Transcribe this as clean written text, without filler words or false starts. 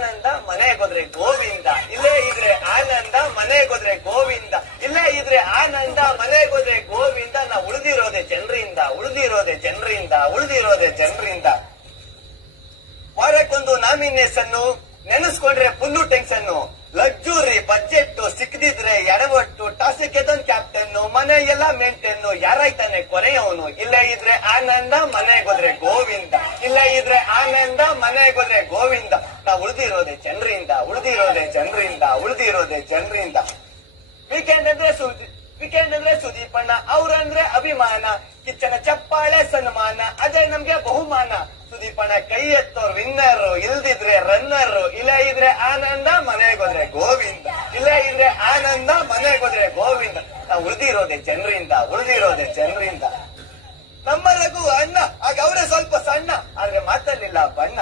ಆನಂದ ಮನೆಗೋದ್ರೆ ಗೋವಿಂದ, ಇಲ್ಲೇ ಇದ್ರೆ ಆನಂದ ಮನೆಗೋದ್ರೆ ಗೋವಿಂದ, ಇಲ್ಲೇ ಇದ್ರೆ ಆನಂದ ಮನೆಗೋದ್ರೆ ಗೋವಿಂದ. ನಾ ಉಳಿದಿರೋದೆ ಜನರಿಂದ, ಉಳಿದಿರೋದೆ ಜನರಿಂದ, ಉಳಿದಿರೋದೆ ಜನರಿಂದ. ವಾರಕ್ಕೊಂದು ನಾಮಿನೇಷನ್ನು, ನೆನೆಸ್ಕೊಂಡ್ರೆ ಫುಲ್ಲು ಟೆನ್ಷನ್ನು. ಲಕ್ಸುರಿ ಬಜೆಟ್ ಸಿಕ್ಕದಿದ್ರೆ ಎಡವಟ್ಟು, ಟಾಸ್ ಗೆದ್ದನ್ ಕ್ಯಾಪ್ಟನ್, ಮನೆ ಎಲ್ಲ ಮೇಂಟೆನ್ನು. ಯಾರಾಯ್ತಾನೆ ಕೊನೆಯವನು? ಇಲ್ಲೇ ಇದ್ರೆ ಆನಂದ ಮನೆಗೋದ್ರೆ ಗೋವಿಂದ, ಇಲ್ಲೇ ಇದ್ರೆ ಆನಂದ ಮನೆಗೋದ್ರೆ ಗೋವಿಂದ. ನಾ ಉಳಿದಿರೋದೆ ಜನರಿಂದ, ಉಳಿದಿರೋದೆ ಜನರಿಂದ, ಉಳಿದಿರೋದೆ ಜನರಿಂದ. ವೀಕೆಂಡ್ ಅಂದ್ರೆ ಸುದೀಪಣ್ಣ, ಅವ್ರಂದ್ರೆ ಅಭಿಮಾನ. ಕಿಚ್ಚನ ಚಪ್ಪಾಳೆ ಸನ್ಮಾನ, ಅದೇ ನಮ್ಗೆ ಬಹುಮಾನ. ಸುದೀಪಣ್ಣ ಕೈ ಎತ್ತೋರ್ ವಿನ್ನರು, ಇಲ್ದಿದ್ರೆ ರನ್ನರು. ಇಲ್ಲೇ ಇದ್ರೆ ಆನಂದ ಮನೆಗೋದ್ರೆ ಗೋವಿಂದ, ಇಲ್ಲೇ ಇದ್ರೆ ಆನಂದ ಮನೆಗೋದ್ರೆ ಗೋವಿಂದ. ನಾವು ಉಳಿದಿರೋದೆ ಜನರಿಂದ, ಉಳಿದಿರೋದೆ ಜನರಿಂದ. ನಮ್ಮ ರಘು ಅಣ್ಣ ಆಗ ಅವರೇ ಸ್ವಲ್ಪ ಸಣ್ಣ, ಆದ್ರೆ ಮಾತಲ್ಲಿಲ್ಲ ಬಣ್ಣ.